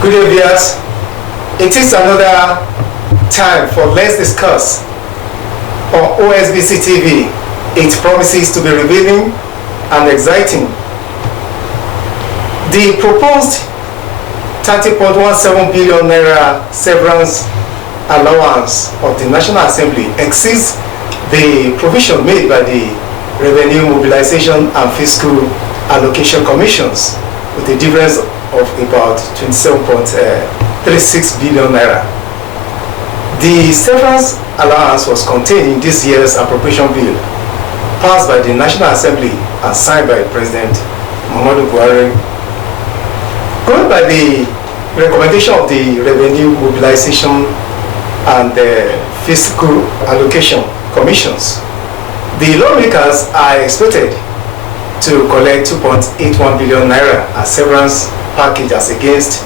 Good day, viewers. It is another time for Let's Discuss on OSBC TV. It promises to be revealing and exciting. The proposed 30.17 billion naira severance allowance of the National Assembly exceeds the provision made by the Revenue Mobilization and Fiscal Allocation Commissions, with a difference of about 27.36 billion naira. The severance allowance was contained in this year's appropriation bill passed by the National Assembly and signed by President Muhammadu Buhari. Going by the recommendation of the Revenue Mobilization and the Fiscal Allocation Commissions, the lawmakers are expected to collect 2.81 billion naira as severance package as against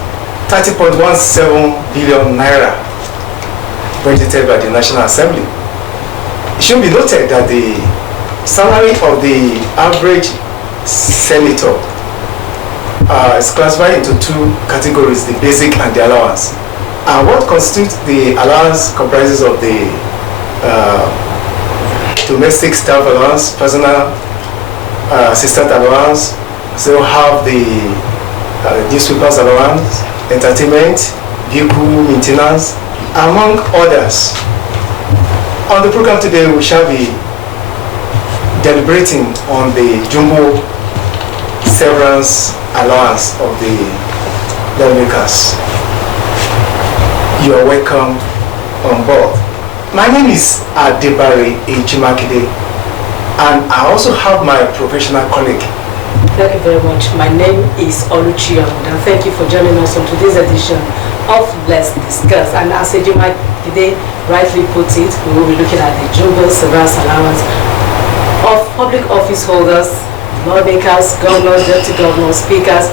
30.17 billion naira budgeted by the National Assembly. It should be noted that the salary of the average senator is classified into two categories, the basic and the allowance. And what constitutes the allowance comprises of the domestic staff allowance, personal assistant allowance, so have the newspapers allowance, entertainment, vehicle maintenance, among others. On the program today, we shall be deliberating on the jumbo severance allowance of the lawmakers. You are welcome on board. My name is Adebari Ejimakide, and I also have my professional colleague. Thank you very much. My name is Oluchi, and thank you for joining us on today's edition of Let's Discuss. And as Ejimakide rightly put it, we will be looking at the jumbo severance allowance of public office holders, lawmakers, governors, deputy governors, speakers,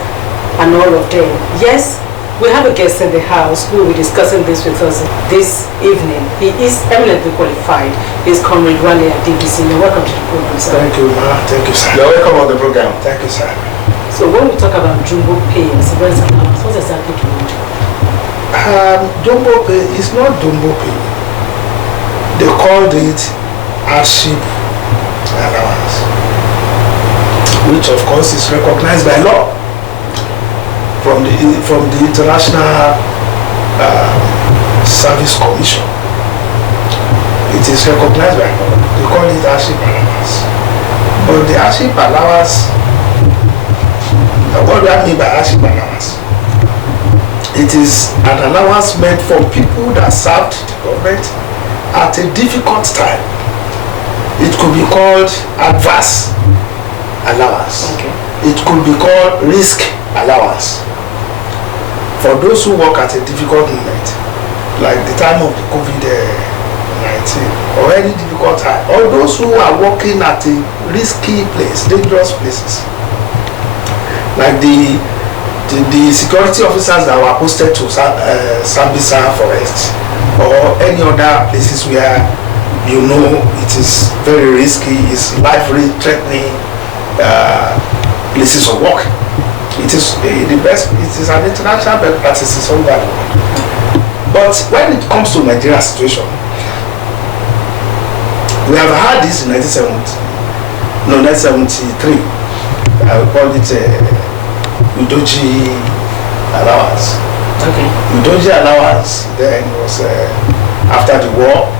and all of them. Yes, we have a guest in the house who will be discussing this with us this evening. He is eminently qualified. He is Comrade Wale Adebisi. You're welcome to the program, sir. Thank you, ma. Thank you, sir. You're welcome on the program. Thank you, sir. So when we talk about jumbo pay and severance allowance, what exactly do we do? Jumbo pay is not jumbo pay. They called it hardship allowance, which of course is recognized by law from the International Service Commission. It is recognized by law. They call it hardship allowance. But the hardship allowance, what do I mean by hardship allowance? It is an allowance meant for people that served the government at a difficult time. It could be called adverse allowance. Okay. It could be called risk allowance. For those who work at a difficult moment, like the time of the COVID-19, or any difficult time, or those who are working at a risky place, dangerous places, like the security officers that were posted to Sambisa Forest, or any other places where you know it is very risky, it's life-threatening places of work. It is the best. It is an international best practices all over the world. But when it comes to Nigeria's situation, we have had this in 1973. I will call it Udoji allowance. Okay. Udoji allowance then was after the war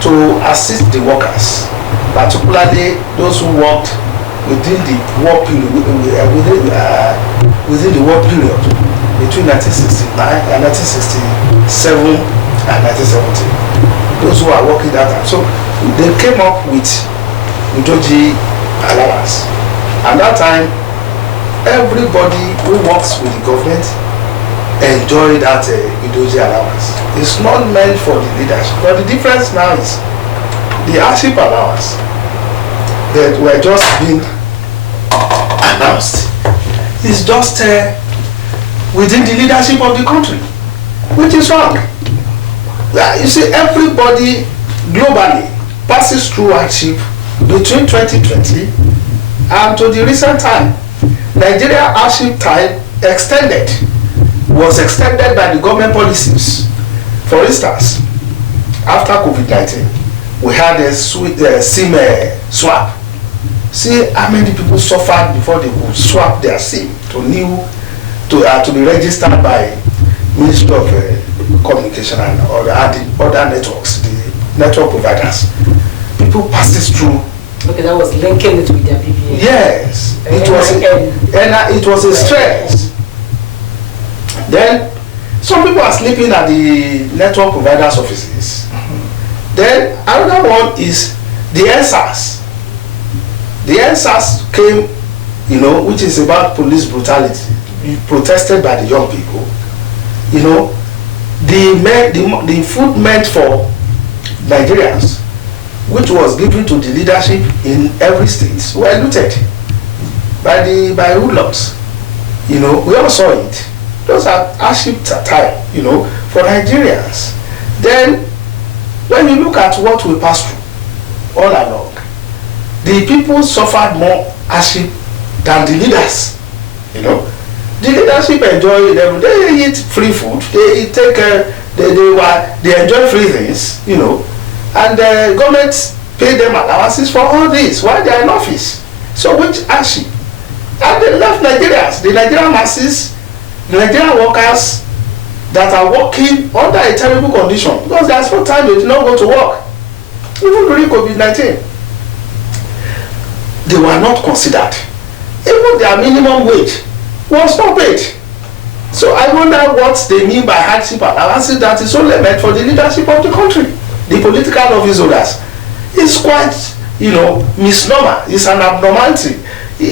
to assist the workers, particularly those who worked within the war period, within the war period between 1969 and 1967 and 1970. Those who are working that time. So they came up with Udoji allowance. At that time, everybody who works with the government enjoy that Udoji allowance. It's not meant for the leadership. But the difference now is the hardship allowance that were just being announced is just within the leadership of the country, which is wrong. You see, everybody globally passes through hardship between 2020 and to the recent time. Nigeria hardship time extended was extended by the government policies. For instance, after COVID-19, we had a SIM swap. See how many people suffered before they could swap their SIM to be registered by Ministry of Communication and other networks, the network providers. People passed this through. Okay, that was linking it with their BBA. Yes, it was a stress. Then some people are sleeping at the network providers' offices. Then another one is the NSAS. The NSAS came, which is about police brutality, protested by the young people. The food meant for Nigerians, which was given to the leadership in every state, were looted by hoodlums. We all saw it. Those are hardship time, for Nigerians. Then, when you look at what we passed through all along, the people suffered more hardship than the leaders. The leadership enjoy them. They eat free food. They enjoy free things. And the government pay them allowances for all this while they are in office. So which hardship? And they left Nigerians, the Nigerian masses, the Nigerian workers that are working under a terrible condition because there's no time they did not go to work. Even during COVID-19, they were not considered. Even their minimum wage was not paid. So I wonder what they mean by hardship allowances that is only meant for the leadership of the country. The political office holders. It's quite, misnomer. It's an abnormality.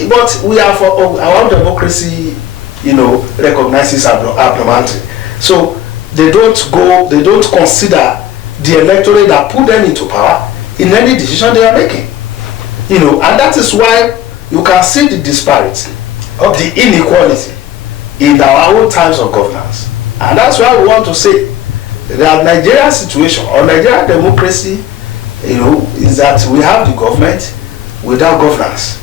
But we are for our democracy, recognizes abnormality. So they don't consider the electorate that put them into power in any decision they are making. And that is why you can see the disparity of the inequality in our own times of governance. And that's why we want to say that Nigerian situation or Nigerian democracy, is that we have the government without governance.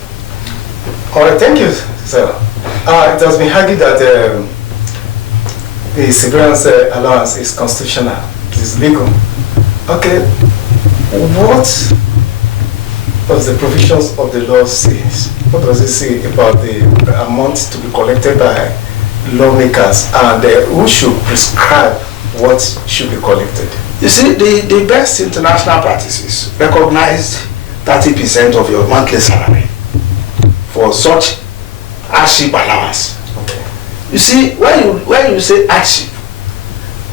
All right, thank you, sir. It has been argued that the severance allowance is constitutional, it is legal. Okay, what does the provisions of the law say? What does it say about the amount to be collected by lawmakers and who should prescribe what should be collected? You see, the best international practices recognized 30% of your monthly salary for such hardship allowance. Okay. You see, when you say hardship,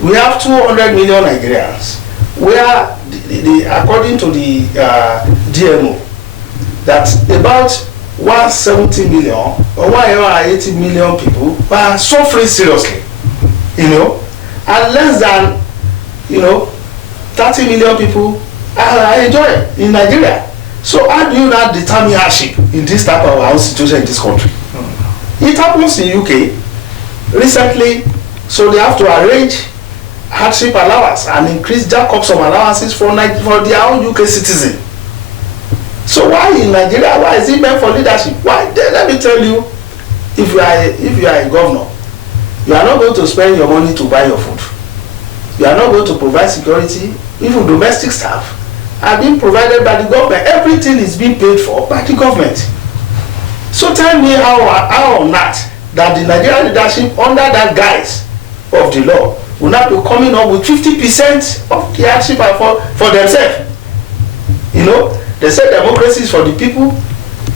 we have 200 million Nigerians where according to the DMO, that about 170 million or 180 million people are suffering seriously, and less than 30 million people are enjoying in Nigeria. So how do you not determine hardship in this type of house situation in this country? It happens in UK recently, so they have to arrange hardship allowance and increase jack up some allowances for their own UK citizen. So why in Nigeria? Why is it meant for leadership? Why? Let me tell you, if you are a governor, you are not going to spend your money to buy your food. You are not going to provide security. Even domestic staff are being provided by the government. Everything is being paid for by the government. So tell me how or not that the Nigerian leadership under that guise of the law will not be coming up with 50% of the hardship for themselves. They say democracy is for the people.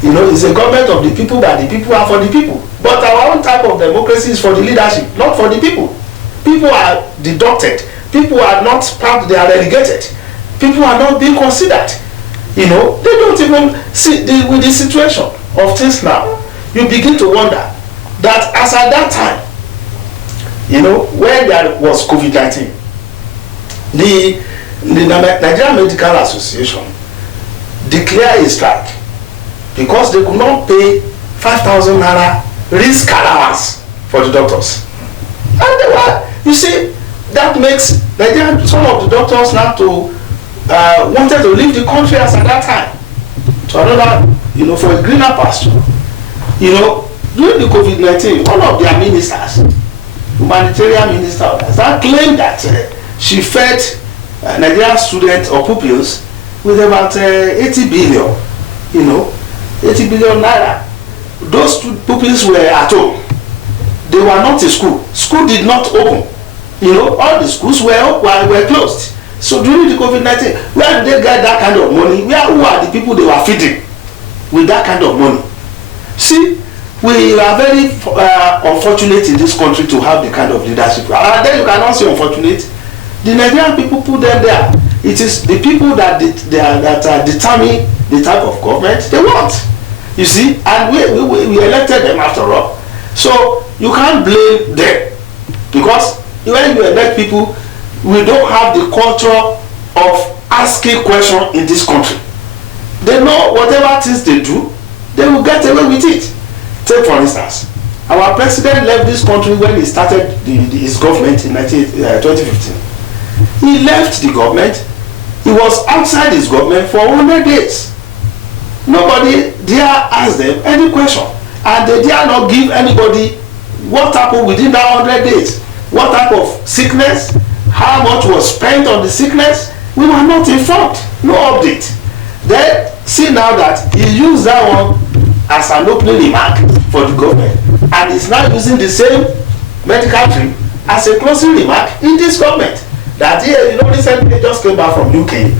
It's a government of the people, by the people, and for the people. But our own type of democracy is for the leadership, not for the people. People are deducted. People are not part, they are relegated. People are not being considered. They don't even see with the situation of things now. You begin to wonder that as at that time, when there was COVID-19, the Nigerian Medical Association declared a strike because they could not pay 5,000 naira risk allowance for the doctors. And they were, you see, that makes Nigerian, some of the doctors now wanted to leave the country as at that time to another, for a greener pasture. During the COVID-19, one of their ministers humanitarian minister, that claimed that she fed Nigerian students or pupils with about 80 billion, 80 billion naira. Those pupils were at home. They were not in school. School did not open. All the schools were closed. So during the COVID-19, where did they get that kind of money? Who are the people they were feeding with that kind of money? See, we are very unfortunate in this country to have the kind of leadership. And then you cannot say unfortunate. The Nigerian people put them there. It is the people that determine the type of government they want. You see, and we elected them after all. So you can't blame them, because when you elect people, we don't have the culture of asking questions in this country. They know whatever things they do, they will get away with it. Take for instance, our president left this country when he started his government in 2015. He left the government. He was outside his government for 100 days. Nobody dare ask them any question, and they dare not give anybody what happened within that 100 days. What type of sickness, how much was spent on the sickness, we were not informed. No update. Then see now that he used that one as an opening remark for the government, and is now using the same medical trip as a closing remark in this government. That recently he just came back from UK,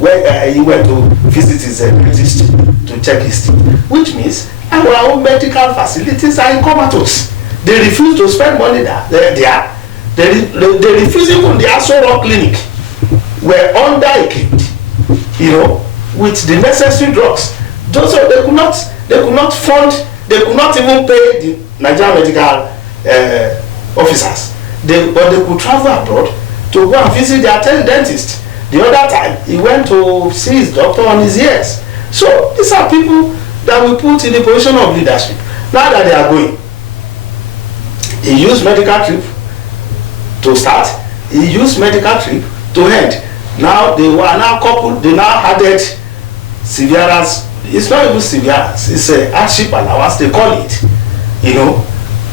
where he went to visit his dentist to check his teeth, which means our own medical facilities are in comatose. They refuse to spend money there. They refuse. Even the Aso Rock clinic were under-equipped, with the necessary drugs. Those they could not fund. They could not even pay the Nigerian medical officers. But they could travel abroad to go and visit their dentist. The other time, he went to see his doctor on his ears. So these are people that we put in the position of leadership. Now that they are going, he used medical trip to start. He used medical trip to end. Now they were now coupled. They now added severance. It's not even severance. It's a hardship allowance. They call it.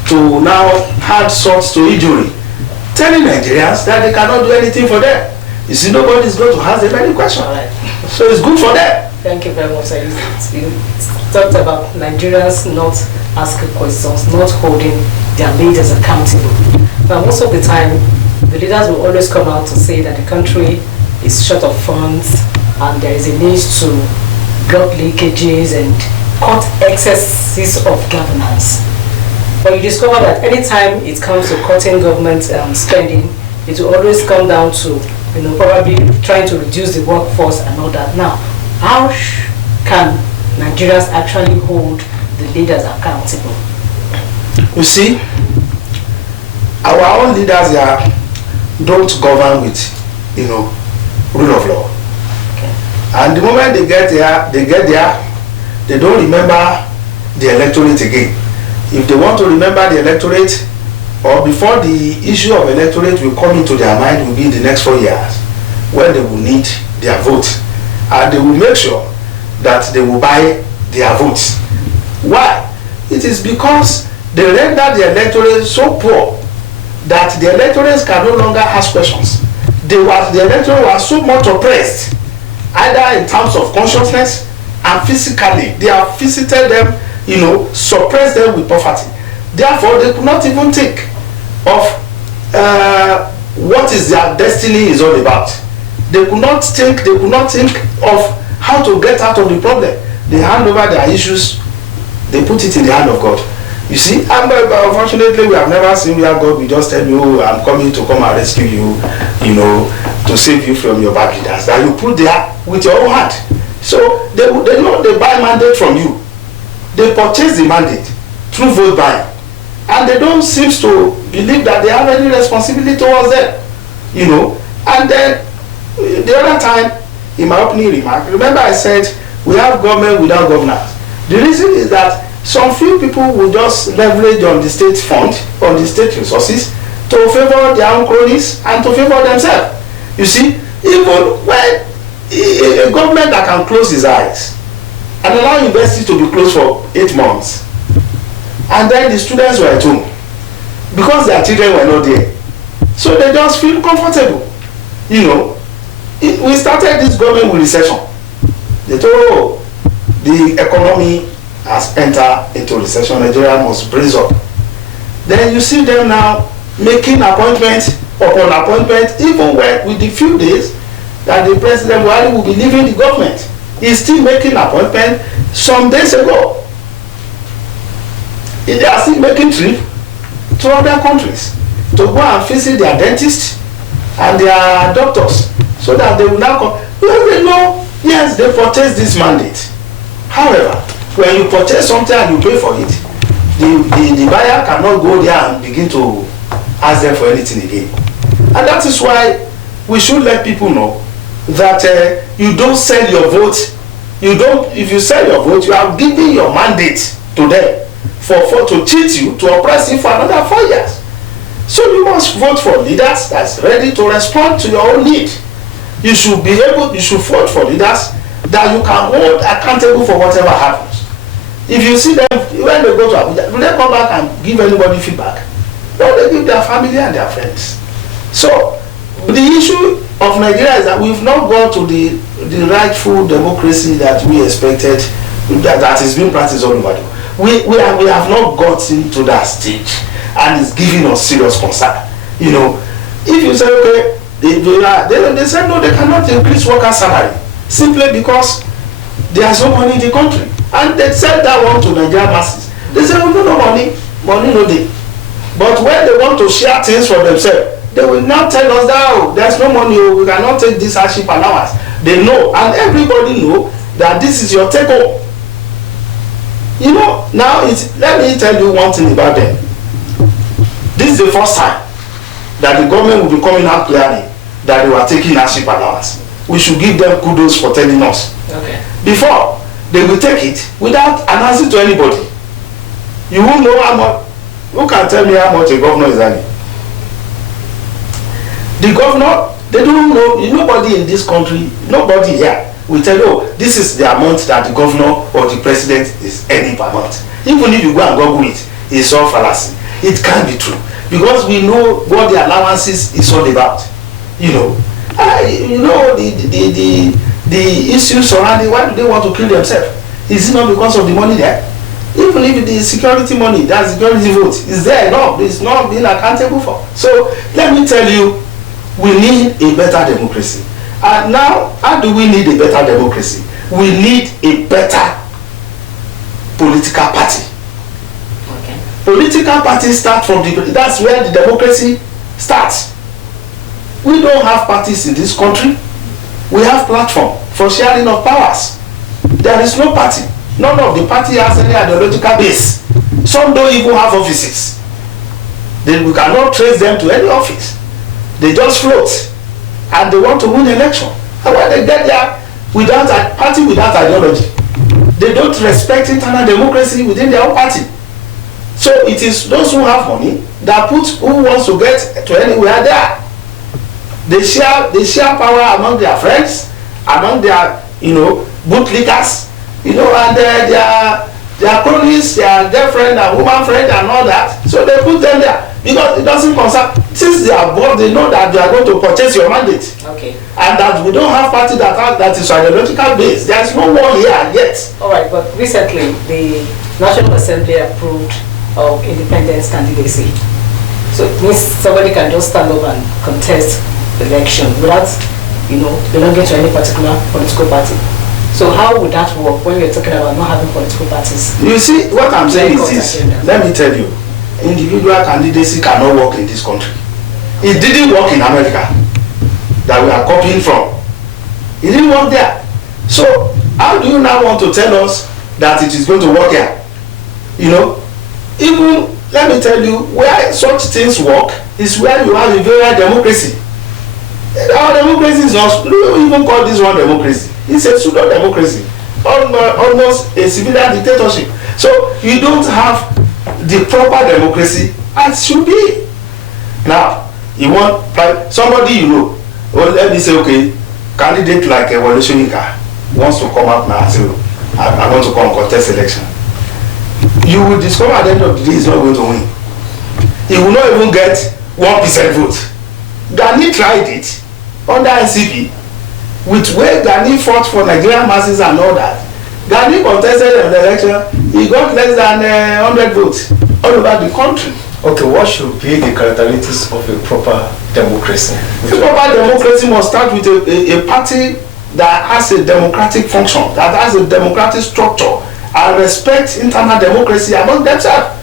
To now add salt to injury, telling Nigerians that they cannot do anything for them. You see, nobody is going to ask them any question. Right. So it's good for them. Thank you very much. You talked about Nigerians not asking questions, not holding their leaders accountable. But most of the time, the leaders will always come out to say that the country is short of funds and there is a need to block leakages and cut excesses of governance. But you discover that anytime it comes to cutting government spending, it will always come down to probably trying to reduce the workforce and all that. Now, how can Nigerians actually hold the leaders accountable? You see, our own leaders here don't govern with, rule of law. Okay. And the moment they get there, they don't remember the electorate again. If they want to remember the electorate, or before the issue of electorate will come into their mind, will be in the next 4 years, when they will need their vote. And they will make sure that they will buy their votes. Why? It is because they render the electorate so poor that the electorates can no longer ask questions. The electorate was so much oppressed, either in terms of consciousness and physically. They have visited them, suppressed them with poverty. Therefore, they could not even think of what is their destiny is all about. They could not think of how to get out of the problem. They hand over their issues, they put it in the hand of God. You see, and unfortunately, we have never seen where God will just tell you, I'm coming to come and rescue you, to save you from your bad leaders. That you put there with your own hand. So they know they buy mandate from you. They purchase the mandate through vote buying. And they don't seem to believe that they have any responsibility towards them. And then the other time, in my opening remark, remember I said we have government without governance. The reason is that some few people will just leverage on the state fund, on the state resources, to favor their own cronies and to favor themselves. You see, even when a government that can close his eyes and allow universities to be closed for 8 months, and then the students were at home, because their children were not there. So they just feel comfortable. You know, we started this government with recession. They told, oh, the economy has entered into recession, Nigeria must brace up. Then you see them now making appointment upon appointment, even when with the few days that the President Buhari will be leaving the government. He's still making appointment some days ago. They are still making trip to other countries to go and visit their dentists and their doctors so that they will now come. Because they know, yes, they purchased this mandate. However, when you purchase something and you pay for it, the buyer cannot go there and begin to ask them for anything again. And that is why we should let people know that you don't sell your vote. If you sell your vote, you are giving your mandate to them to cheat you, to oppress you for another 4 years. So you must vote for leaders that's ready to respond to your own need. You should vote for leaders that you can hold accountable for whatever happens. If you see them, when they go to Abuja, will they come back and give anybody feedback? No, they give their family and their friends. So the issue of Nigeria is that we've not gone to the rightful democracy that we expected, that is being practiced all over the world. We have not gotten to that stage, and it's giving us serious concern. You know, if you say, okay, they said no, they cannot increase worker salary simply because there's no money in the country. And they said that one to Nigerian masses. They said, oh, no money no dey. But when they want to share things for themselves, they will not tell us that, oh, there's no money, we cannot take this hardship allowance. They know, and everybody know that this is your take home. You know, now let me tell you one thing about them. This is the first time that the government will be coming out clearly that they were taking hardship allowance. We should give them kudos for telling us. Okay. Before, they will take it without announcing to anybody. You won't know how much. Who can tell me how much a governor is earning? The governor, they don't know. Nobody in this country, nobody here will tell you, oh, this is the amount that the governor or the president is earning per month. Even if you go and Google it, it's all fallacy. It can't be true, because we know what the allowances is all about. You know, the issues surrounding why do they want to kill themselves? Is it not because of the money there? Even if the security money, that security vote is there enough, it's not being accountable for. So let me tell you, we need a better democracy. And now, how do we need a better democracy? We need a better political party. Okay. Political parties start from that's where the democracy starts. We don't have parties in this country. We have platform for sharing of powers. There is no party. None of the party has any ideological base. Some don't even have offices. Then we cannot trace them to any office. They just float. And they want to win election. And when they get there without a party, without ideology, they don't respect internal democracy within their own party. So it is those who have money that who wants to get to anywhere there. They share power among their friends, among their bootlickers, and their cronies, their girlfriend and woman friend and all that. So they put them there because it doesn't concern. Since they are bored, they know that they are going to purchase your mandate. Okay. And that we don't have party that is ideological based. There is no one here yet. All right, but recently the National Assembly approved of independence candidacy. So it means somebody can just stand up and contest election without belonging to any particular political party. So how would that work when you're talking about not having political parties? You see, what I'm saying is this. Let me tell you, individual candidacy cannot work in this country. It didn't work in America that we are copying from. It didn't work there. So how do you now want to tell us that it is going to work here? Even let me tell you, where such things work is where you have a very democracy. Our democracy is not, we don't even call this one democracy. It's a pseudo democracy, almost a civilian dictatorship. So you don't have the proper democracy as should be. Now you want somebody well, let me say, okay, candidate like a Wale wants to come up now and say, I want to come contest election. You will discover at the end of the day he's not going to win. he will not even get 1% vote. Gani tried it under NCP, with where Gani fought for Nigerian masses and all that. Gani contested an election, he got less than 100 votes all over the country. Okay, what should be the characteristics of a proper democracy? A proper democracy must start with a party that has a democratic function, that has a democratic structure, and respect internal democracy among themselves.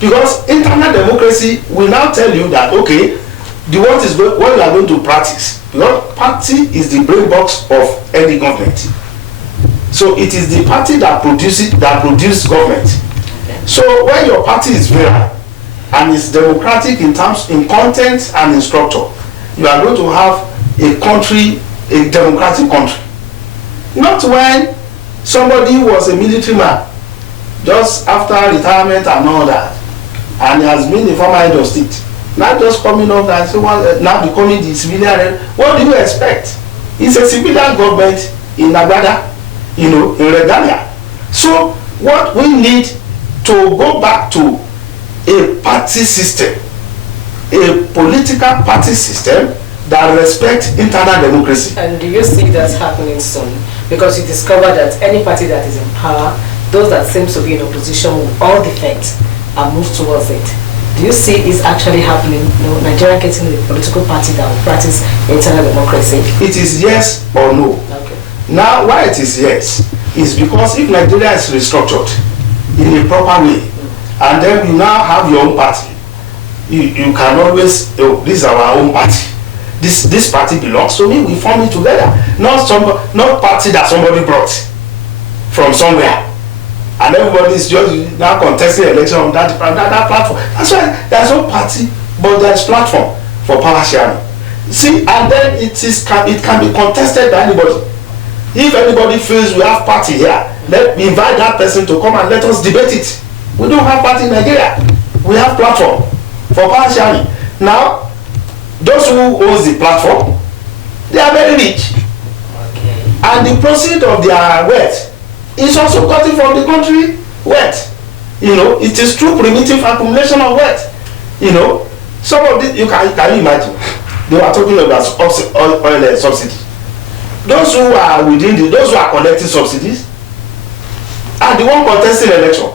Because internal democracy will now tell you that, okay, what you are going to practice. Because party is the brain box of any government. So it is the party that produces government. So when your party is virile and is democratic in content and in structure, you are going to have a democratic country. Not when somebody was a military man just after retirement and all that, and he has been a former head of state, not just coming up and say, now becoming the civilian. What do you expect? It's a civilian government in Agbada, in regalia. So what we need to go back to a party system, a political party system that respects internal democracy. And do you see that happening soon? Because you discover that any party that is in power, those that seems to be in opposition with all defects are moved towards it. Do you see it's actually happening? Nigeria getting a political party that will practice internal democracy? It is yes or no. Okay. Now, why it is yes is because if Nigeria is restructured in a proper way, and then you now have your own party, you can always, this is our own party. This party belongs to me. We form it together. Not party that somebody brought from somewhere, and everybody is just now contesting election on that platform. That's why there's no party, but there's platform for power sharing. See, and then it can be contested by anybody. If anybody feels we have party here, let me invite that person to come and let us debate it. We don't have party in Nigeria. We have platform for power sharing. Now, those who owns the platform, they are very rich. Okay. And the proceeds of their wealth is also gotten from the country wealth. It is through primitive accumulation of wealth. Some of this, can you imagine? They were talking about oil subsidy. Those who are those who are collecting subsidies are the one contesting election.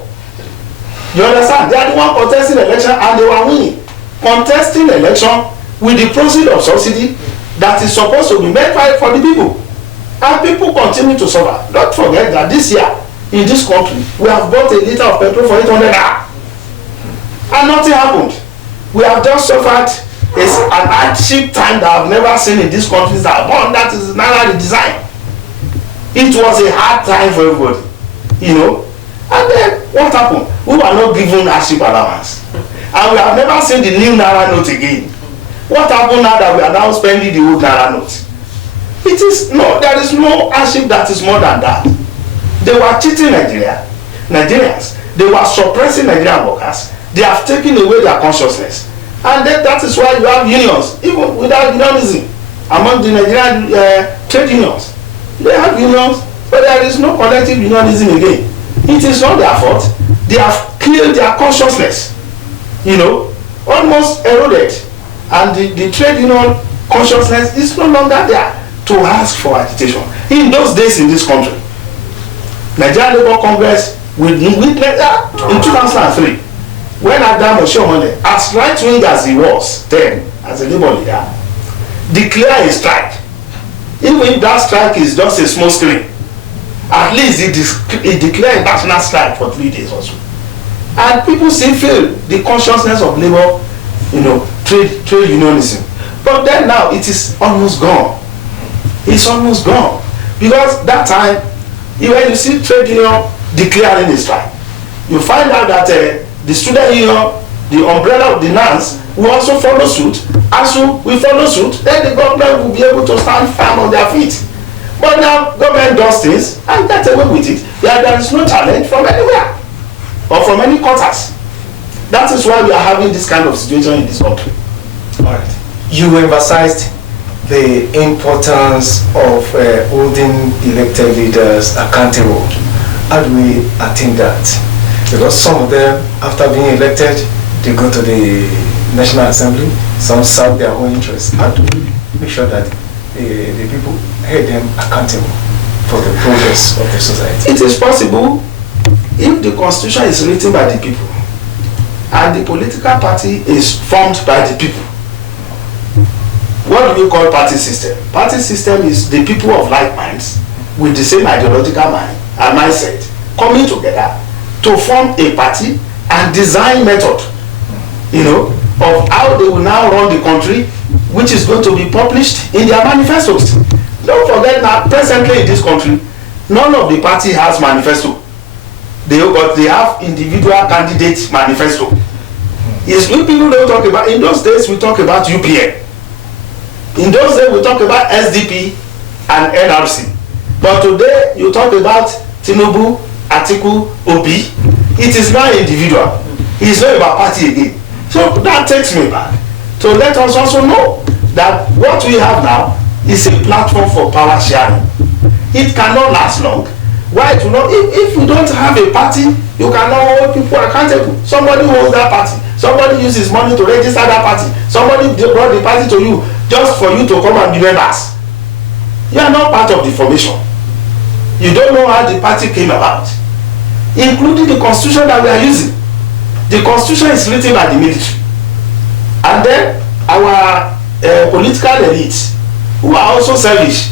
You understand? They are the one contesting election and they were winning. Contesting election with the proceeds of subsidy that is supposed to be made for the people. And people continue to suffer. Don't forget that this year, in this country, we have bought a liter of petrol for 800 naira. And nothing happened. We have just suffered an hardship time that I've never seen in this country. That is Naira redesign. It was a hard time for everybody. And then what happened? We were not given hardship allowance. And we have never seen the new Naira note again. What happened now that we are now spending the old Naira note? There is no hardship that is more than that. They were cheating Nigerians. They were suppressing Nigerian workers. They have taken away their consciousness. And then that is why you have unions, even without unionism, among the Nigerian trade unions. They have unions, but there is no collective unionism again. It is not their fault. They have killed their consciousness, almost eroded. And the trade union consciousness is no longer there to ask for agitation. In those days in this country, Nigerian Labour Congress witnessed that in 2003, when Adam Oshiomhole, as right-wing as he was then, as a Labour leader, declared a strike. Even if that strike is just a small screen, at least he declared a national strike for 3 days or so. And people still feel the consciousness of labor, trade unionism. But then now it is almost gone. It's almost gone. Because that time, when you see trade union declaring a strike, you find out that the student union, the umbrella of the NANS, will also follow suit. As we follow suit, then the government will be able to stand firm on their feet. But now government does things and get away with it. There is no challenge from anywhere or from any quarters. That is why we are having this kind of situation in this country. All right. You emphasized the importance of holding elected leaders accountable. How do we attain that? Because some of them, after being elected, they go to the National Assembly, some serve their own interests. How do we make sure that the people hold them accountable for the progress of the society? It is possible if the constitution is written by the people and the political party is formed by the people. What do we call party system? Party system is the people of like minds with the same ideological mind and mindset coming together to form a party and design method, of how they will now run the country, which is going to be published in their manifestos. Don't forget that presently in this country, none of the party has manifesto. But they have individual candidate manifesto. Yes, we people don't talk about, in those days we talk about UPN. In those days we talk about SDP and NRC. But today you talk about Tinubu, Atiku, Obi. It is not individual. It is not about party again. So that takes me back to let us also know that what we have now is a platform for power sharing. It cannot last long. Why? To know if you don't have a party, you cannot hold people accountable. Somebody holds that party. Somebody uses money to register that party. Somebody brought the party to you just for you to come and be members. You are not part of the formation. You don't know how the party came about, including the constitution that we are using. The constitution is written by the military, and then our political elites who are also selfish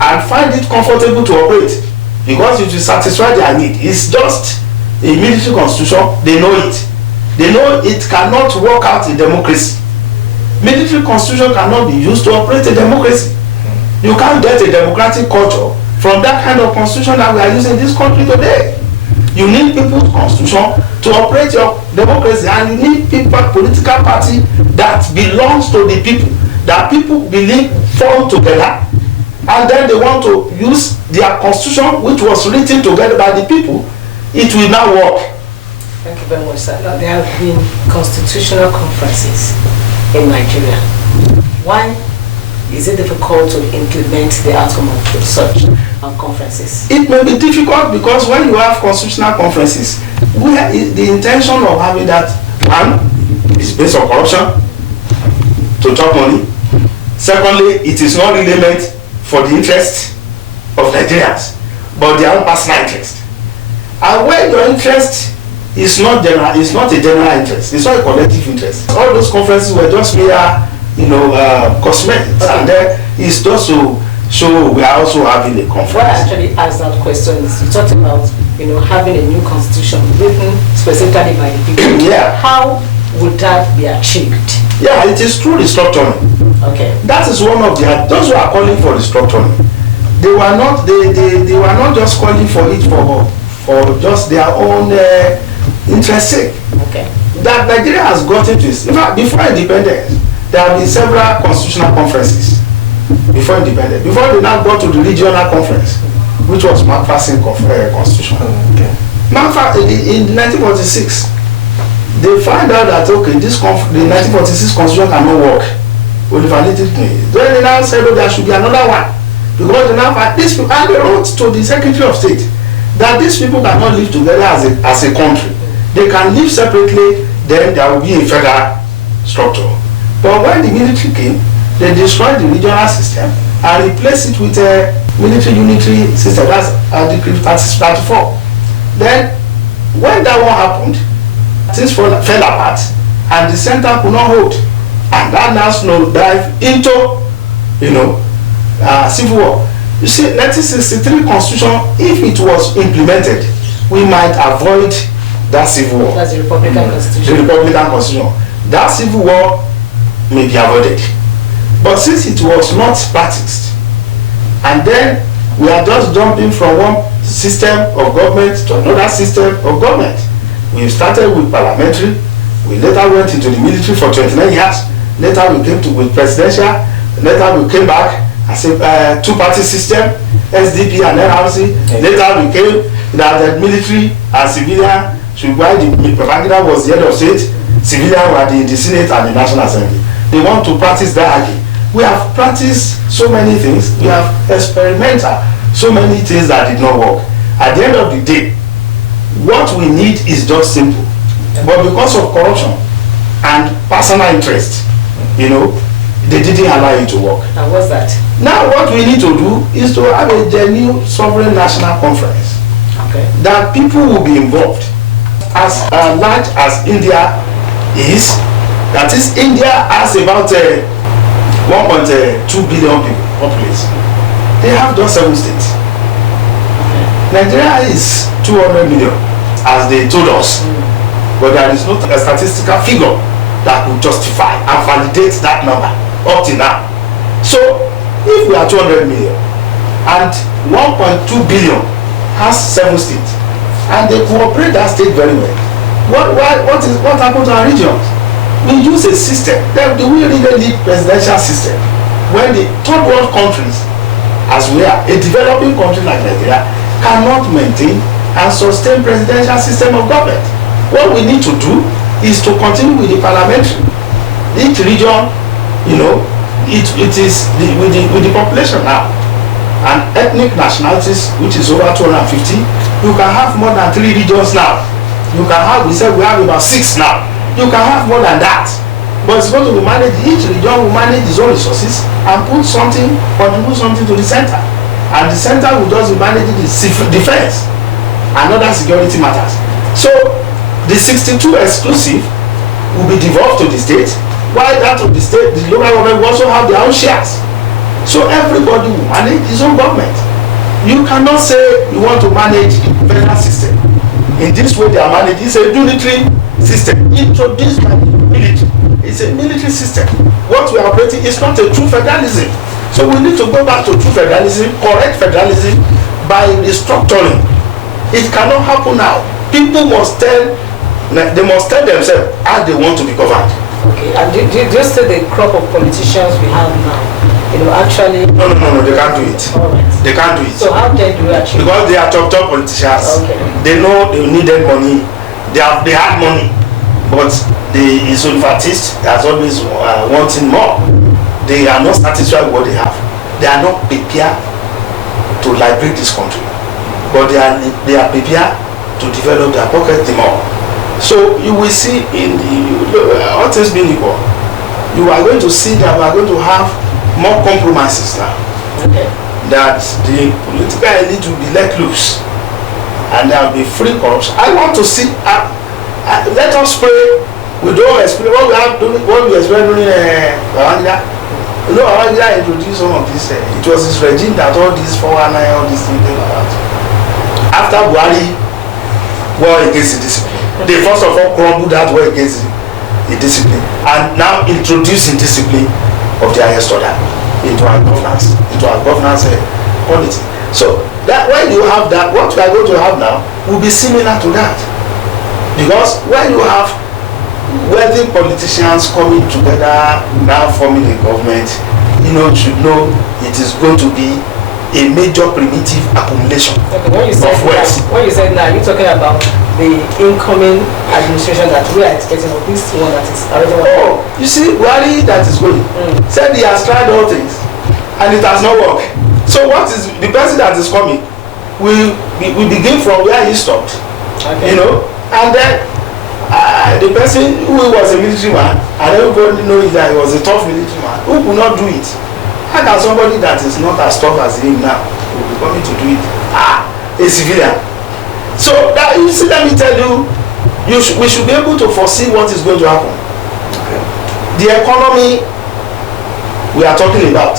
and find it comfortable to operate because it will satisfy their need. It's just a military constitution. They know it. They know it cannot work out in democracy. Military constitution cannot be used to operate a democracy. You can't get a democratic culture from that kind of constitution that we are using in this country today. You need people's constitution to operate your democracy, and you need people, political party that belongs to the people, that people believe form together, and then they want to use their constitution, which was written together by the people. It will now work. Thank you very much, sir. Now, there have been constitutional conferences in Nigeria. Why is it difficult to implement the outcome of such conferences? It may be difficult because when you have constitutional conferences, the intention of having that, one, is based on corruption, to chop money. Secondly, it is not really meant for the interest of Nigerians, but their own personal interest. And when your interest is not general, it's not a general interest, it's not a collective interest. All those conferences were just mere cosmetics, okay. And then it's just to show we are also having a conference. What I actually asked that question is, you talked about having a new constitution written specifically by the people. Yeah. How would that be achieved? Yeah, it is through restructuring. Okay. That is one of those who are calling for restructuring. They were not just calling for it for just their own interest sake. Okay. That Nigeria has gotten to this. In fact, before independence, there have been several constitutional conferences before independence. Before they now got to the regional conference, which was McPherson constitution. Okay. In 1946, they find out that the 1946 constitution cannot work with the validity. Then they now said, there should be another one, because they now find these people, and they wrote to the Secretary of State that these people cannot live together as a country. They can live separately, then there will be a federal structure. But when the military came, they destroyed the regional system and replaced it with a military unitary system. That's Decree 34. Then, when that one happened, things fell apart and the center could not hold. And that now dive into, civil war. You see, 1963 constitution, if it was implemented, we might avoid that civil war. That's the Republican Constitution. The Republican Constitution. That civil war may be avoided. But since it was not practiced, and then we are just jumping from one system of government to another system of government. We started with parliamentary, we later went into the military for 29 years, later we came with presidential, later we came back as a two-party system, SDP and NRC, later we came that the military and civilian, while the propaganda was the head of state, civilian were in the Senate and the National Assembly. They want to practice that again. We have practiced so many things, we have experimented so many things that did not work. At the end of the day, what we need is just simple. But because of corruption and personal interest, you know, they didn't allow it to work. And what's that? Now what we need to do is to have a genuine sovereign national conference. Okay. That people will be involved. As large as India is, that is, India has about 1.2 billion people population. They have just 7 states. Nigeria is 200 million, as they told us, but there is no statistical figure that could justify and validate that number up to now. So, if we are 200 million and 1.2 billion has 7 states, and they cooperate that state very well, what happened to our regions? We use a system. Do we really need presidential system when the third world countries, as we are, a developing country like Nigeria, cannot maintain and sustain presidential system of government? What we need to do is to continue with the parliamentary. Each region, you know, it is with the population now and ethnic nationalities, which is over 250. You can have more than 3 regions now. You can have, we said we have about 6 now. You can have more than that. But it's going to be managed, each region will manage its own resources and put something, contribute something to the center. And the center will just be managing the defense and other security matters. So the 62 exclusive will be devolved to the state, while that of the state, the local government will also have their own shares. So everybody will manage his own government. You cannot say you want to manage federal system. In this way they are managed. It's a unitary system introduced by the military. It's a military system. What we are operating is not a true federalism. So we need to go back to true federalism, correct federalism by restructuring. It cannot happen now. People must tell themselves how they want to be governed. Okay, and do you say the crop of politicians we have now, you know, actually... No, they can't do it. All right. They can't do it. So how then do we actually... Because they are top politicians. Okay. They know they needed money. They had money. But the Isolfatist has always wanting more. They are not satisfied with what they have. They are not prepared to liberate this country. But they are prepared to develop their pocket more. So you will see in the all things being equal, you are going to see that we are going to have more compromises now. Okay. That the political elite will be let loose and there will be free corruption. I want to see, let us pray. We don't explain what we explained during Babangida. You know, Babangida introduced some of this. It was his regime that all these 419, all these things came about. After Buhari war against the discipline, they first of all crumbled that war against the discipline and now introducing discipline of the highest order into our governance quality. So that when you have that, what we are going to have now will be similar to that. Because when you have wealthy politicians coming together now forming a government, you should know it is going to be a major primitive accumulation of wealth. When you said now, you're talking about the incoming administration that we are expecting, of this one that is already working. Oh, you see, Buhari that is going said he has tried all things and it has not worked. So what is the person that is coming will begin from where he stopped. Okay. And then the person who was a military man, and everybody knows that he was a tough military man, who could not do it. How can somebody that is not as tough as him now will be coming to do it? A civilian. So that, you see, let me tell you, we should be able to foresee what is going to happen. Okay. The economy we are talking about,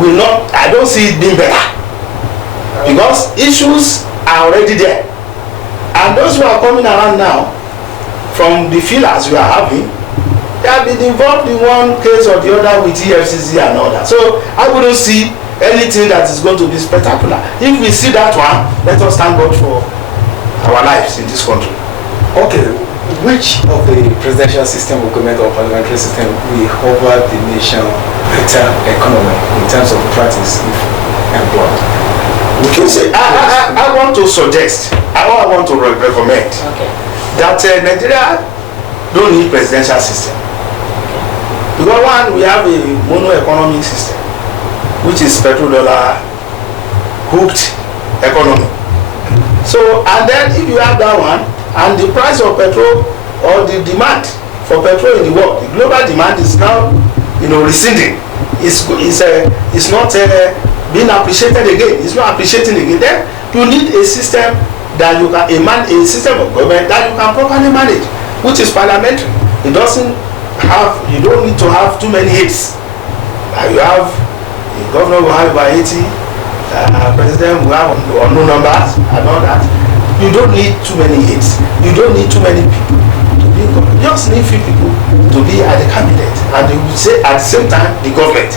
will not. I don't see it being better because issues are already there, and those who are coming around now from the feelers we are having, they have been involved in one case or the other with EFCC and all that. So I wouldn't see anything that is going to be spectacular. If we see that one, let us thank God for our lives in this country. Okay, which of the presidential system or government or parliamentary system will offer the nation better economy in terms of practice if employed? I want to suggest, I want to recommend that Nigeria don't need presidential system. Because one, we have a mono-economic system, which is petrodollar hooked economy. So, and then if you have that one, And the price of petrol, or the demand for petrol in the world, the global demand is now, receding. It's not being appreciated again. It's not appreciating again. Then you need a system that you can a system of government that you can properly manage, which is parliamentary. You don't need to have too many hits. You have the governor will have about 80, president will have no numbers and all that. You don't need too many hits. You don't need too many people to be in government. You just need few people to be at the cabinet, and they will say at the same time the government.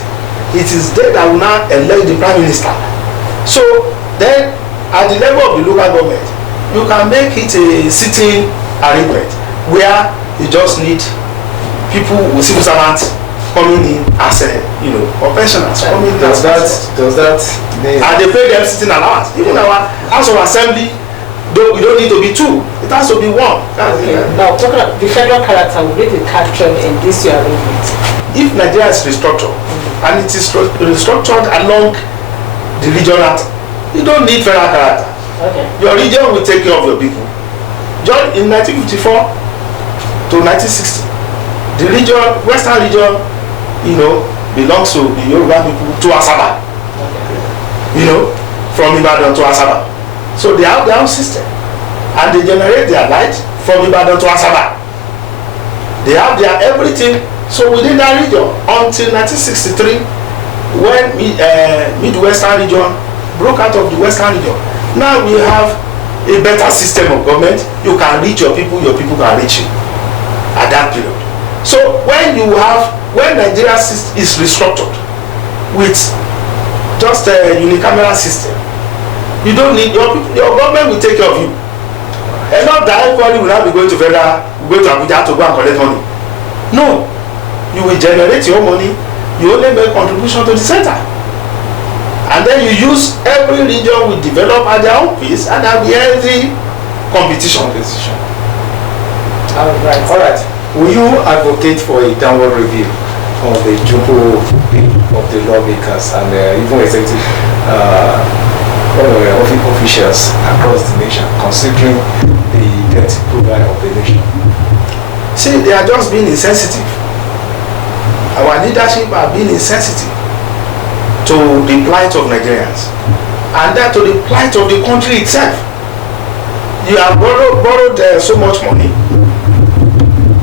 It is they that will now elect the prime minister. So then at the level of the local government, you can make it a sitting arrangement where you just need people with civil servants coming in as or pensioners coming in. Does that and they pay them sitting allowance. Even our House of Assembly, we don't need to be two. It has to be one. Okay. Now talking about the federal character, will it be captured in this year arrangement? If Nigeria is restructured, and it is restructured along the regional, you don't need federal character. Okay. Your region will take care of your people. Just in 1954 to 1960, the region, western region, belongs to the Yoruba people to Asaba. Okay. From Ibadan to Asaba. So they have their own system, and they generate their light from Ibadan to Asaba. They have their everything. So within that region, until 1963, when Midwestern region broke out of the Western region, now we have a better system of government. You can reach your people can reach you at that period. So when Nigeria is restructured with just a unicameral system, you don't need your government will take care of you. And not that everybody will not be going to Abuja to go and collect money. No, you will generate your money. You only make contribution to the center, and then you use every region will develop at their own pace, and there will be healthy competition. All right. Will you advocate for a downward review of the Jumbo bill of the lawmakers and even executive officials across the nation, considering the debt profile of the nation? See, they are just being insensitive. Our leadership are being insensitive to the plight of Nigerians, and that to the plight of the country itself. You have borrowed so much money,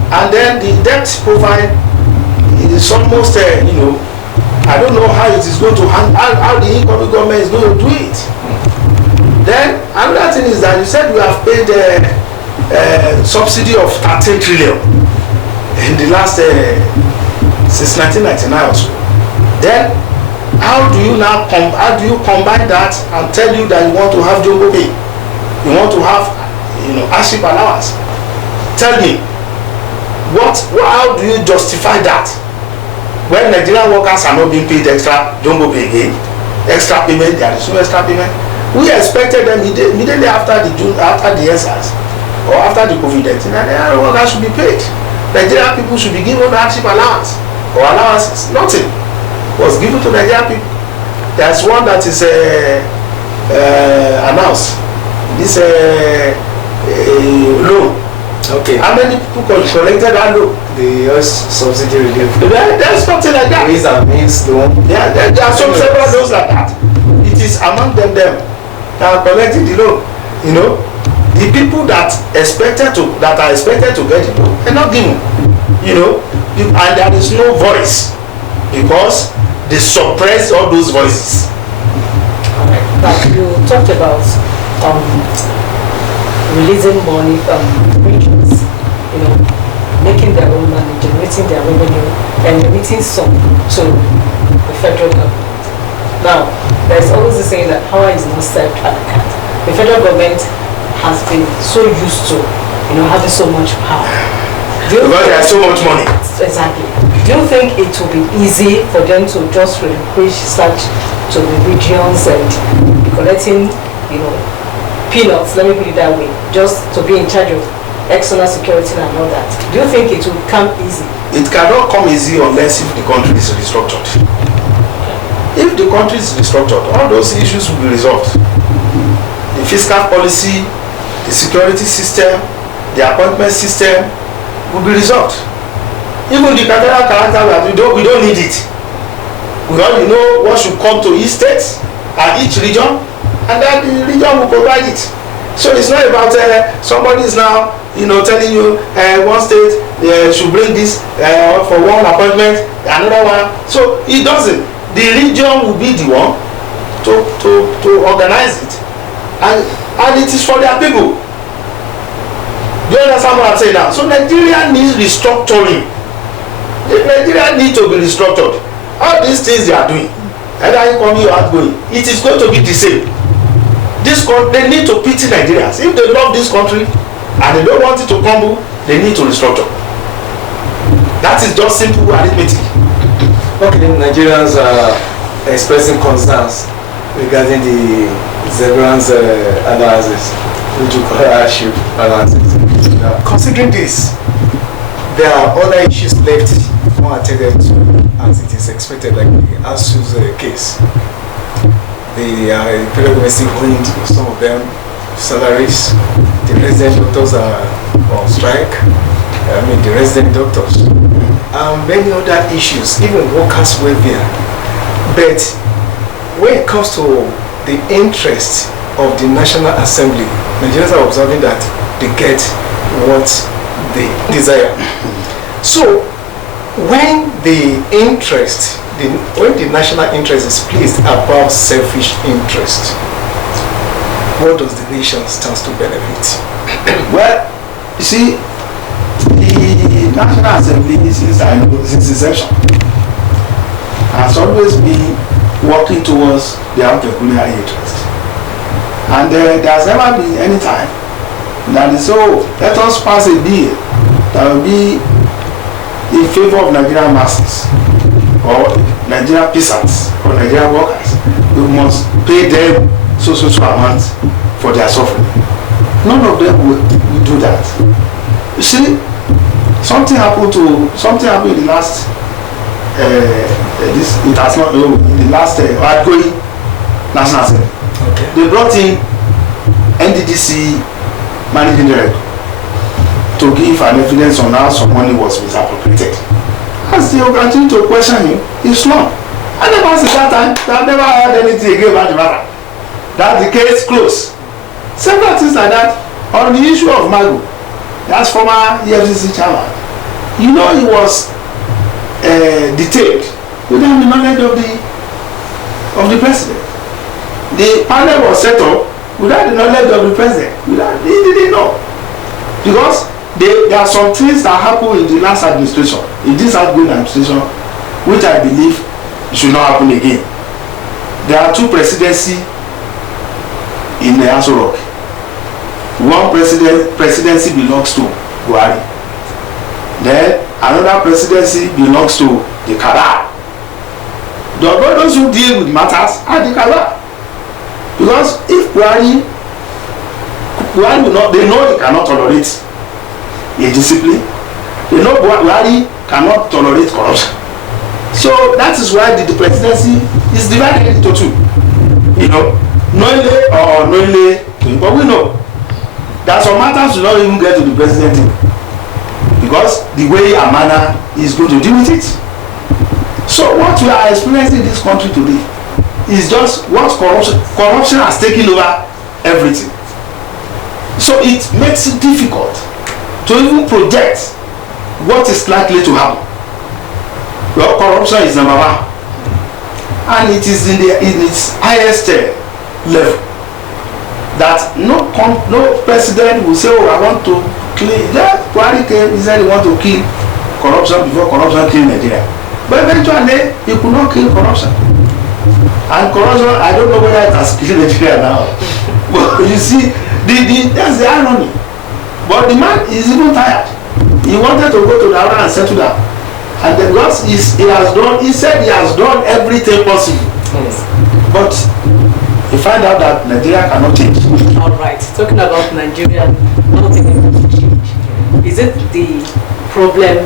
and then the debt profile is almost, I don't know how it is going to how the incoming government is going to do it. Then another thing is that you said we have paid subsidy of 13 trillion in the last since 1999 or so. Then how do you combine that and tell you that you want to have jumbo pay, you want to have hardship allowance? Tell me how do you justify that when Nigerian workers are not being paid extra jumbo pay again, extra payment? There is no extra payment. We expected them immediately after the ESAs or after the COVID-19, and Nigerian workers should be paid. Nigerian people should be given hardship allowance or allowances. Nothing was given to Nigerian people. There's one that is announced. This loan. Okay. How many people collected that loan? The subsidy relief. There's nothing like that. Ways and means loan. Yeah, there are several loans like that. It is among them that are collecting the loan. The people that are expected to get it, they're not given. And there is no voice because they suppress all those voices. But you talked about releasing money from regions, making their own money, generating their revenue, and remitting some to the federal government. Now, there's always the saying that power is not served at the cat. The federal government has been so used to, having so much power. Because there's so much money. Exactly. Do you think it will be easy for them to just relinquish such to the regions and be collecting, peanuts, let me put it that way, just to be in charge of external security and all that? Do you think it will come easy? It cannot come easy unless if the country is restructured. If the country is restructured, all those issues will be resolved. The fiscal policy, the security system, the appointment system will be resolved. Even the cathedral character, we don't need it. We already know what should come to each state and each region, and then the region will provide it. So it's not about somebody is now, telling you one state should bring this for one appointment, another one. So it doesn't. The region will be the one to organize it, and it is for their people. Do you understand what I'm saying now? So Nigeria needs restructuring. Nigeria needs to be restructured. All these things they are doing, either incoming or outgoing, it is going to be the same. They need to pity Nigerians. If they love this country and they don't want it to crumble, they need to restructure. That is just simple arithmetic. Okay, Nigerians are expressing concerns regarding the Zebrans analysis, which you call hardship analysis. Considering this, there are other issues left unattended to, as it is expected, like the ASU's case. The federal government still owing some of them salaries. The resident doctors are on strike. The resident doctors. Many other issues, even workers' welfare. But when it comes to the interest of the National Assembly, Nigerians are observing that they get what they desire. So, when the national interest is placed above selfish interest, what does the nation stand to benefit? Well, you see, the National Assembly, since inception, has always been working towards their peculiar interest. And there has never been any time that is, let us pass a bill that will be in favor of Nigerian masses or Nigerian peasants or Nigerian workers. We must pay them so amount for their suffering. None of them will do that. You see, something happened in the last in the last outgoing National Assembly. Okay. They brought in NDDC managing director to give an evidence on how some money was misappropriated. As they will continue to question him, he's not. I never since that time, I've never heard anything again about the matter. That the case closed. Several things like that. On the issue of Mago, that's former EFCC chairman. He was detained without the knowledge of the president. The panel was set up without the knowledge of the president. He didn't know. Because there are some things that happened in the last administration, in this outgoing administration, which I believe should not happen again. There are two presidencies in the Aso Rock. One presidency belongs to Buhari. Then another presidency belongs to the Kada. Those who deal with matters are the Kada. Because if Buhari will not, they know he cannot tolerate indiscipline. They know Buhari cannot tolerate corruption. So that is why the presidency is divided into two. Knowingly or unknowingly, but we know that some matters will not even get to the president because the way a manner is going to deal with it. So what we are experiencing in this country today is just what corruption has taken over everything. So it makes it difficult to even project what is likely to happen. Well, corruption is number one, and it is in its highest level. That no president will say, I want to kill. Buhari came, he said he want to kill corruption before corruption killed Nigeria. But eventually, he could not kill corruption. And corruption, I don't know whether it has killed Nigeria now. But you see, that's the irony. But the man is even tired. He wanted to go to the island and settle down. And because he said he has done everything possible. Yes. But you find out that Nigeria cannot change. All right. Talking about Nigeria not being able to change, is it the problem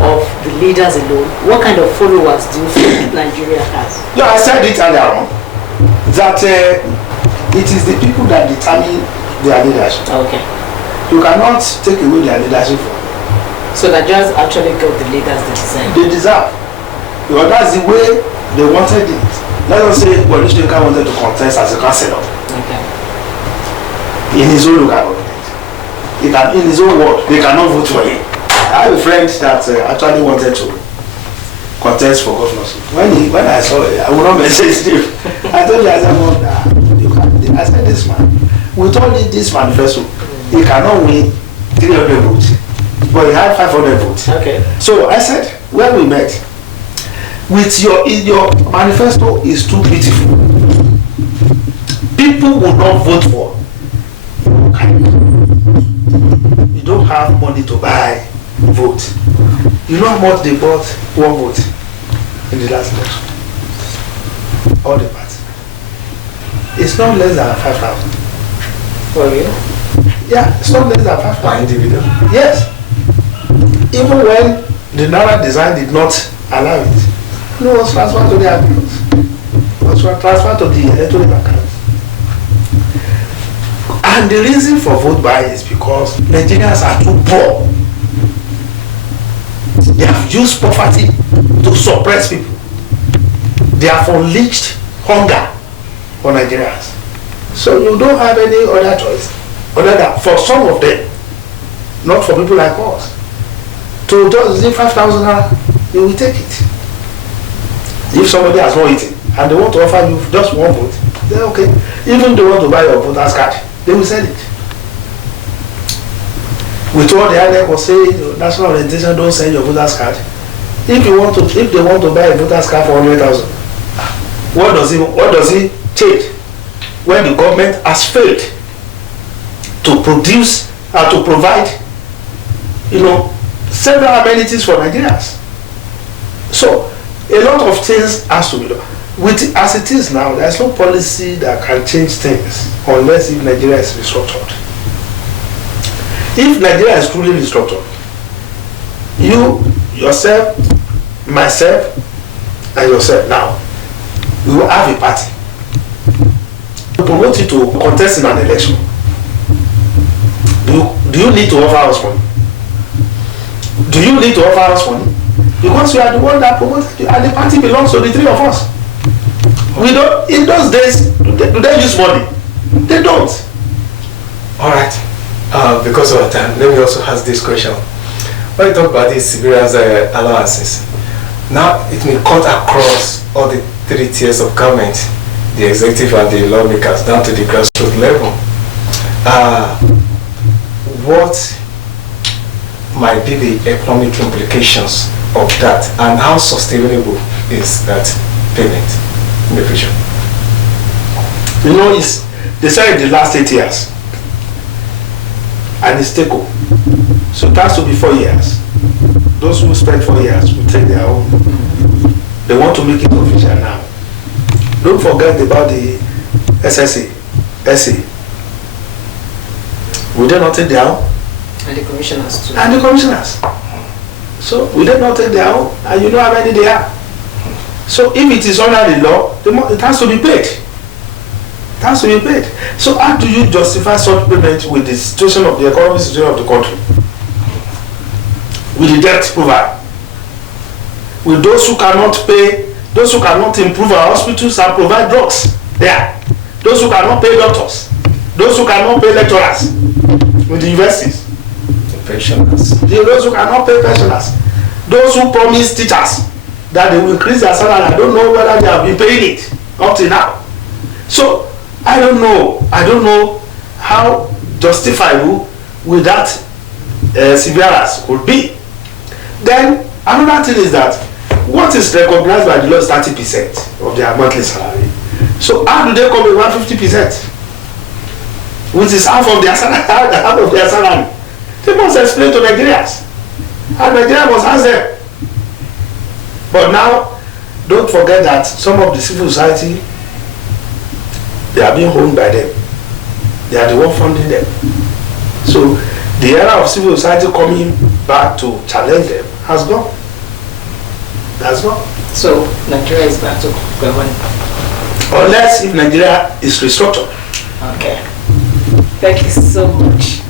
of the leaders alone? What kind of followers do you think Nigeria has? Yeah, I said it earlier on that it is the people that determine their leadership. Okay. You cannot take away their leadership from them. So Nigerians actually got the leaders they deserve. They deserve. Because that's the way they wanted it. Let us say Wale wanted to contest as a councillor. Okay. In his own local government. He can, in his own ward, they cannot vote for him. I have a friend that actually wanted to contest for governorship. When I saw it, I will not mention his name. I told you, I said, well, I said, this man, with all this manifesto, he cannot win 300 votes. But he had 500 votes. Okay. So I said, when we met, with your manifesto is too beautiful. People will not vote for you. Don't have money to buy vote. You know how much they bought one vote in the last election? All the parts. It's not less than 5,000. For real? Yeah, it's not less than 5,000. Per individual? Yes. Even when the Naira design did not allow it, it was transferred to the accounts. It was transferred to the electronic account. And the reason for vote buying is because Nigerians are too poor. They have used poverty to suppress people. They have unleashed hunger on Nigerians. So you don't have any other choice other than for some of them, not for people like us, to just give 5,000 naira, you will take it. If somebody has not eaten and they want to offer you just one vote, then okay. Even they want to buy your voter's card, they will sell it. With what the INEC was saying, national orientation, don't sell your voter's card. If they want to buy a voter's card for 100,000, what does it change when the government has failed to produce and to provide, several amenities for Nigerians? So a lot of things has to be done. As it is now, there's no policy that can change things unless if Nigeria is restructured. If Nigeria is truly restructured, you, yourself, myself, and yourself now, we will have a party to promote you to contest in an election. Do you need to offer us money? Do you need to offer us money? Because we are the one that promoted you, and the party belongs to the three of us. We don't, in those days, do they use money? They don't. All right. Because of our time, let me also ask this question. When you talk about these civilians' allowances, now it may cut across all the three tiers of government, the executive and the lawmakers, down to the grassroots level. What might be the economic implications of that, and how sustainable is that payment in the future? They said in the last 8 years, and it's take-home. So it has to be 4 years. Those who spend 4 years will take their own. They want to make it official now. Don't forget about the SSA, SA. Will they not take their own? And the commissioners too. And the commissioners. So will they not take their own? And you know how many they are. So if it is under the law, it has to be paid. It has to be paid. So how do you justify such payment with the situation of the economic situation of the country? With the debt profile? With those who cannot pay, those who cannot improve our hospitals and provide drugs there. Those who cannot pay doctors. Those who cannot pay lecturers with the universities. The pensioners. Those who cannot pay pensioners. Those who promise teachers that they will increase their salary. I don't know whether they have been paying it up to now. So I don't know how justifiable with that severance would be. Then another thing is that what is recognized by the law is 30% of their monthly salary. So how do they come with 150%? Which is half of their salary. They must explain to Nigerians. And Nigeria must ask them. But now, don't forget that some of the civil society, they are being owned by them. They are the one funding them. So the era of civil society coming back to challenge them has gone. Has gone. So Nigeria is back to govern. Unless if Nigeria is restructured. Okay. Thank you so much.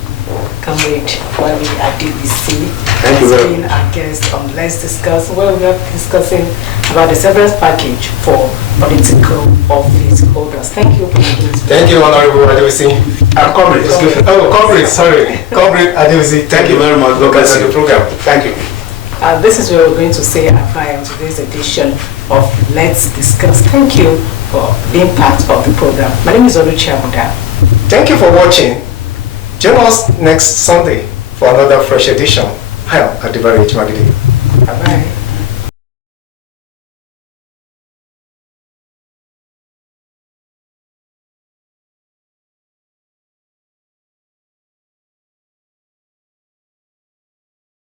Comrade Wale Adebisi. Thank you very much. Our guest on Let's Discuss, where we are discussing about the severance package for political office holders. Thank you. Thank you, Honorable Adebisi. Comrade, Comrade Adebisi, thank you very much. Welcome to the program. Thank you. This is where we're going to say goodbye in today's edition of Let's Discuss. Thank you for being part of the program. My name is Oluchi Amuda. Thank you for watching. Join us next Sunday for another fresh edition. Hi, Adibari Magidi. Bye-bye.